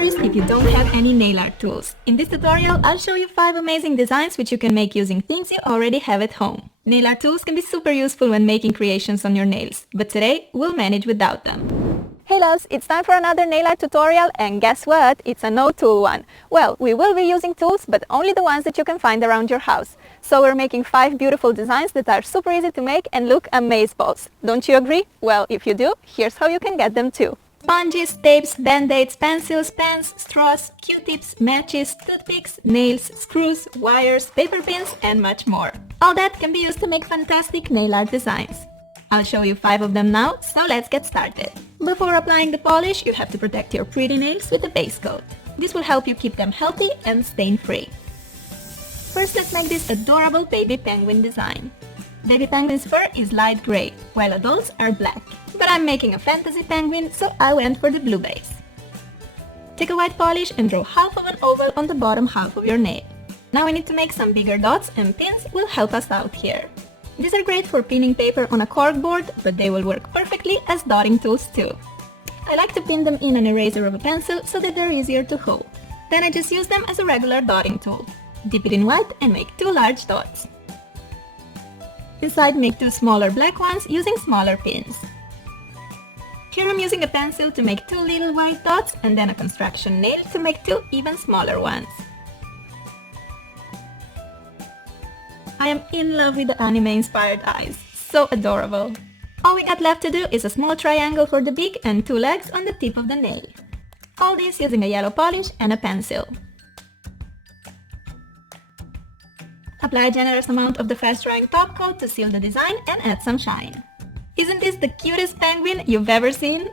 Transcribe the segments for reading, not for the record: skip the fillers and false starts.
worries if you don't have any nail art tools. In this tutorial, I'll show you 5 amazing designs which you can make using things you already have at home. Nail art tools can be super useful when making creations on your nails, but today we'll manage without them. Hey loves, it's time for another nail art tutorial, and guess what? It's a no-tool one. Well, we will be using tools, but only the ones that you can find around your house. So we're making 5 beautiful designs that are super easy to make and look amazeballs. Don't you agree? Well, if you do, here's how you can get them too. Sponges, tapes, band-aids, pencils, pens, straws, Q-tips, matches, toothpicks, nails, screws, wires, paper pins, and much more. All that can be used to make fantastic nail art designs. I'll show you 5 of them now, so let's get started. Before applying the polish, you have to protect your pretty nails with a base coat. This will help you keep them healthy and stain-free. First, let's make this adorable baby penguin design. Baby penguin's fur is light gray, while adults are black. But I'm making a fantasy penguin, so I went for the blue base. Take a white polish and draw half of an oval on the bottom half of your nail. Now we need to make some bigger dots, and pins will help us out here. These are great for pinning paper on a corkboard, but they will work perfectly as dotting tools too. I like to pin them in an eraser of a pencil so that they're easier to hold. Then I just use them as a regular dotting tool. Dip it in white and make 2 large dots. Inside, make 2 smaller black ones using smaller pins. Here I'm using a pencil to make 2 little white dots and then a construction nail to make 2 even smaller ones. I am in love with the anime-inspired eyes. So adorable! All we got left to do is a small triangle for the beak and 2 legs on the tip of the nail. All this using a yellow polish and a pencil. Apply a generous amount of the fast-drying top coat to seal the design and add some shine. Isn't this the cutest penguin you've ever seen?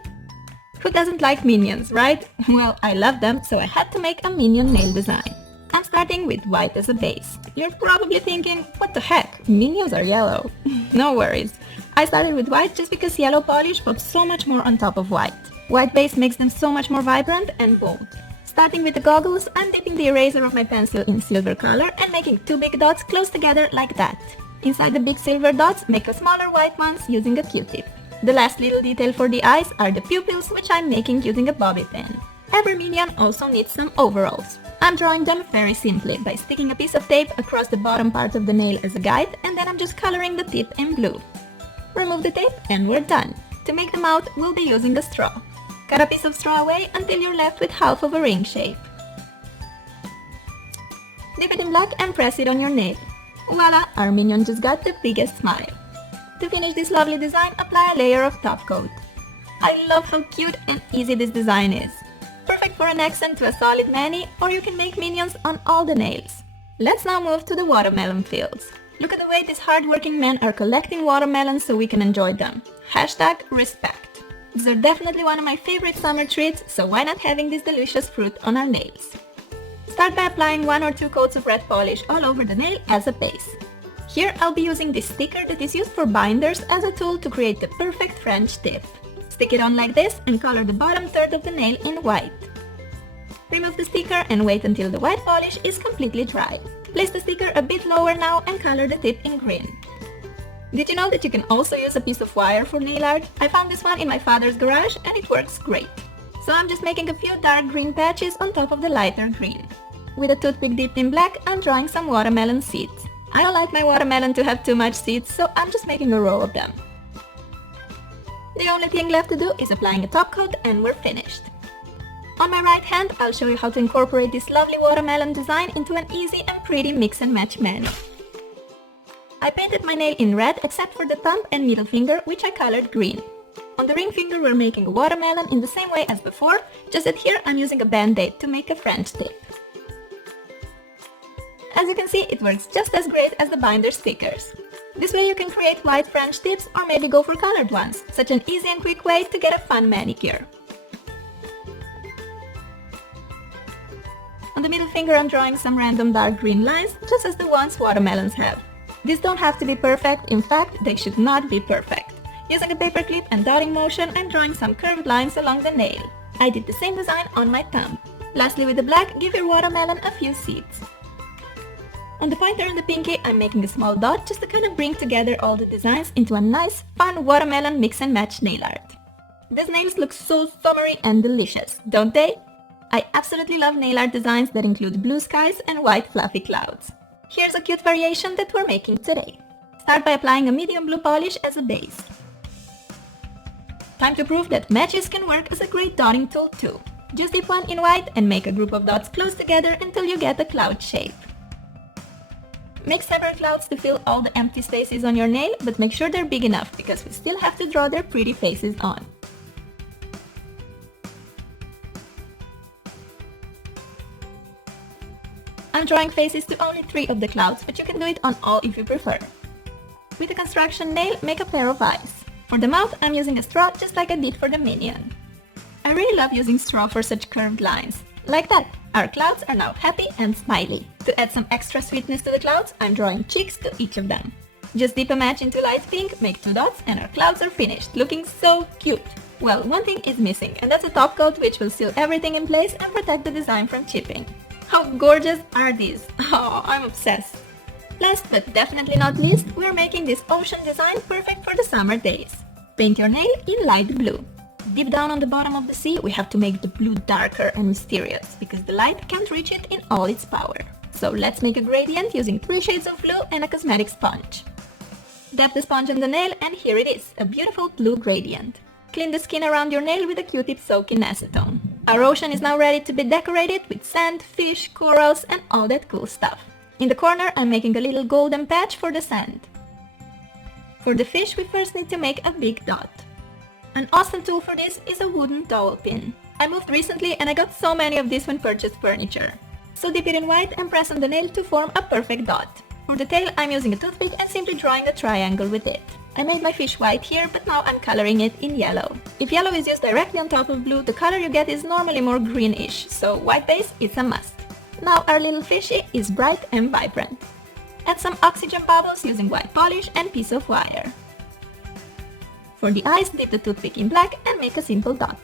Who doesn't like minions, right? Well, I love them, so I had to make a minion nail design. I'm starting with white as a base. You're probably thinking, what the heck, minions are yellow. No worries. I started with white just because yellow polish pops so much more on top of white. White base makes them so much more vibrant and bold. Starting with the goggles, I'm dipping the eraser of my pencil in silver color and making 2 big dots close together like that. Inside the big silver dots, make a smaller white ones using a Q-tip. The last little detail for the eyes are the pupils, which I'm making using a bobby pin. Every minion also needs some overalls. I'm drawing them very simply by sticking a piece of tape across the bottom part of the nail as a guide, and then I'm just coloring the tip in blue. Remove the tape and we're done. To make them out, we'll be using a straw. Cut a piece of straw away until you're left with half of a ring shape. Dip it in black and press it on your nail. Voila! Our minion just got the biggest smile. To finish this lovely design, apply a layer of top coat. I love how cute and easy this design is. Perfect for an accent to a solid mani, or you can make minions on all the nails. Let's now move to the watermelon fields. Look at the way these hard-working men are collecting watermelons so we can enjoy them. #respect. These are definitely one of my favorite summer treats, so why not having this delicious fruit on our nails? Start by applying 1 or 2 coats of red polish all over the nail as a base. Here I'll be using this sticker that is used for binders as a tool to create the perfect French tip. Stick it on like this and color the bottom third of the nail in white. Remove the sticker and wait until the white polish is completely dry. Place the sticker a bit lower now and color the tip in green. Did you know that you can also use a piece of wire for nail art? I found this one in my father's garage and it works great. So I'm just making a few dark green patches on top of the lighter green. With a toothpick dipped in black, I'm drawing some watermelon seeds. I don't like my watermelon to have too much seeds, so I'm just making a row of them. The only thing left to do is applying a top coat and we're finished. On my right hand, I'll show you how to incorporate this lovely watermelon design into an easy and pretty mix and match mani. I painted my nail in red except for the thumb and middle finger, which I colored green. On the ring finger we're making a watermelon in the same way as before, just that here I'm using a band-aid to make a French tip. As you can see, it works just as great as the binder stickers. This way you can create white French tips or maybe go for colored ones, such an easy and quick way to get a fun manicure. On the middle finger I'm drawing some random dark green lines, just as the ones watermelons have. These don't have to be perfect, in fact, they should not be perfect. Using a paper clip and dotting motion, I'm drawing some curved lines along the nail. I did the same design on my thumb. Lastly, with the black, give your watermelon a few seeds. On the pointer and the pinky, I'm making a small dot just to kind of bring together all the designs into a nice, fun watermelon mix and match nail art. These nails look so summery and delicious, don't they? I absolutely love nail art designs that include blue skies and white fluffy clouds. Here's a cute variation that we're making today. Start by applying a medium blue polish as a base. Time to prove that matches can work as a great dotting tool too. Just dip one in white and make a group of dots close together until you get a cloud shape. Make several clouds to fill all the empty spaces on your nail, but make sure they're big enough because we still have to draw their pretty faces on. I'm drawing faces to only 3 of the clouds, but you can do it on all if you prefer. With a construction nail, make a pair of eyes. For the mouth, I'm using a straw just like I did for the minion. I really love using straw for such curved lines. Like that, our clouds are now happy and smiley. To add some extra sweetness to the clouds, I'm drawing cheeks to each of them. Just dip a match into light pink, make 2 dots, and our clouds are finished, looking so cute. Well, one thing is missing, and that's a top coat which will seal everything in place and protect the design from chipping. How gorgeous are these? Oh, I'm obsessed! Last but definitely not least, we're making this ocean design perfect for the summer days. Paint your nail in light blue. Deep down on the bottom of the sea, we have to make the blue darker and mysterious, because the light can't reach it in all its power. So let's make a gradient using 3 shades of blue and a cosmetic sponge. Dab the sponge on the nail and here it is, a beautiful blue gradient. Clean the skin around your nail with a Q-tip soaked in acetone. Our ocean is now ready to be decorated with sand, fish, corals and all that cool stuff. In the corner, I'm making a little golden patch for the sand. For the fish, we first need to make a big dot. An awesome tool for this is a wooden dowel pin. I moved recently and I got so many of these when purchased furniture. So dip it in white and press on the nail to form a perfect dot. For the tail, I'm using a toothpick and simply drawing a triangle with it. I made my fish white here, but now I'm coloring it in yellow. If yellow is used directly on top of blue, the color you get is normally more greenish, so white base is a must. Now our little fishy is bright and vibrant. Add some oxygen bubbles using white polish and piece of wire. For the eyes, dip the toothpick in black and make a simple dot.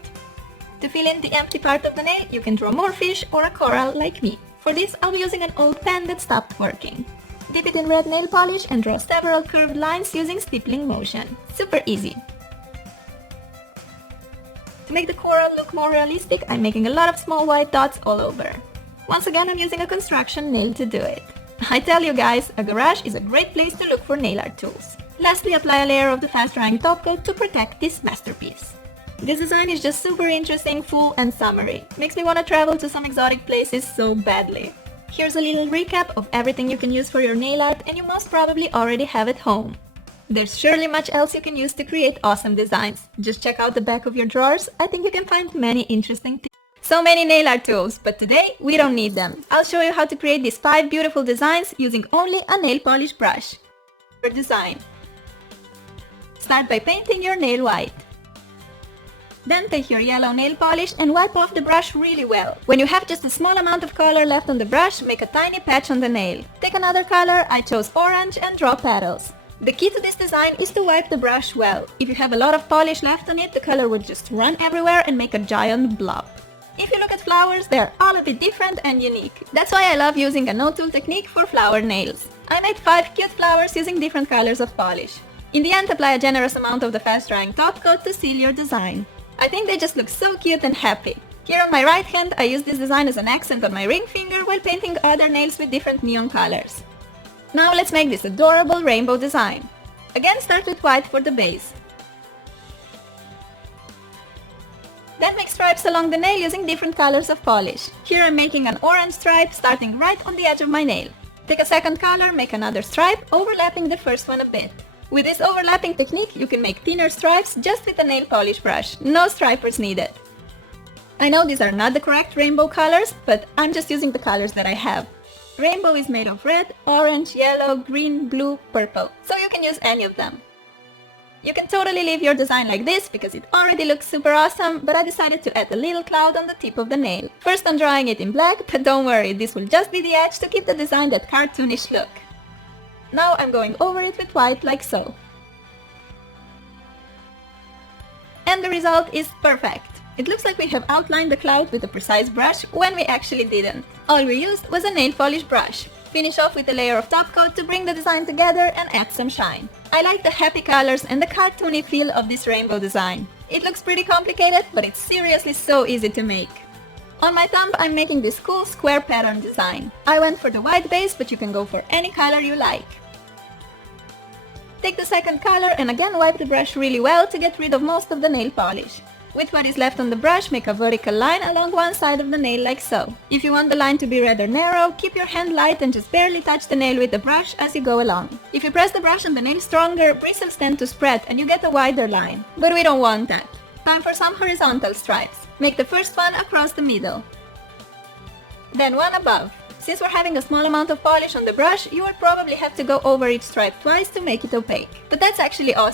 To fill in the empty part of the nail, you can draw more fish or a coral like me. For this, I'll be using an old pen that stopped working. Dip it in red nail polish and draw several curved lines using stippling motion. Super easy! To make the coral look more realistic, I'm making a lot of small white dots all over. Once again, I'm using a construction nail to do it. I tell you guys, a garage is a great place to look for nail art tools. Lastly, apply a layer of the fast-drying top coat to protect this masterpiece. This design is just super interesting, full and summery. Makes me want to travel to some exotic places so badly. Here's a little recap of everything you can use for your nail art and you most probably already have at home. There's surely much else you can use to create awesome designs. Just check out the back of your drawers, I think you can find many interesting things. So many nail art tools, but today we don't need them. I'll show you how to create these 5 beautiful designs using only a nail polish brush. For design. Start by painting your nail white. Then take your yellow nail polish and wipe off the brush really well. When you have just a small amount of color left on the brush, make a tiny patch on the nail. Take another color, I chose orange, and draw petals. The key to this design is to wipe the brush well. If you have a lot of polish left on it, the color will just run everywhere and make a giant blob. If you look at flowers, they're all a bit different and unique. That's why I love using a no-tool technique for flower nails. I made 5 cute flowers using different colors of polish. In the end, apply a generous amount of the fast-drying top coat to seal your design. I think they just look so cute and happy. Here on my right hand, I use this design as an accent on my ring finger while painting other nails with different neon colors. Now let's make this adorable rainbow design. Again, start with white for the base. Then make stripes along the nail using different colors of polish. Here I'm making an orange stripe starting right on the edge of my nail. Take a second color, make another stripe, overlapping the first one a bit. With this overlapping technique, you can make thinner stripes just with a nail polish brush. No stripers needed. I know these are not the correct rainbow colors, but I'm just using the colors that I have. Rainbow is made of red, orange, yellow, green, blue, purple, so you can use any of them. You can totally leave your design like this because it already looks super awesome, but I decided to add a little cloud on the tip of the nail. First I'm drawing it in black, but don't worry, this will just be the edge to give the design that cartoonish look. Now I'm going over it with white like so. And the result is perfect. It looks like we have outlined the cloud with a precise brush when we actually didn't. All we used was a nail polish brush. Finish off with a layer of top coat to bring the design together and add some shine. I like the happy colors and the cartoony feel of this rainbow design. It looks pretty complicated, but it's seriously so easy to make. On my thumb, I'm making this cool square pattern design. I went for the white base, but you can go for any color you like. Take the second color and again wipe the brush really well to get rid of most of the nail polish. With what is left on the brush, make a vertical line along one side of the nail like so. If you want the line to be rather narrow, keep your hand light and just barely touch the nail with the brush as you go along. If you press the brush on the nail stronger, bristles tend to spread and you get a wider line. But we don't want that. Time for some horizontal stripes. Make the first one across the middle. Then one above. Since we're having a small amount of polish on the brush, you will probably have to go over each stripe twice to make it opaque. But that's actually awesome.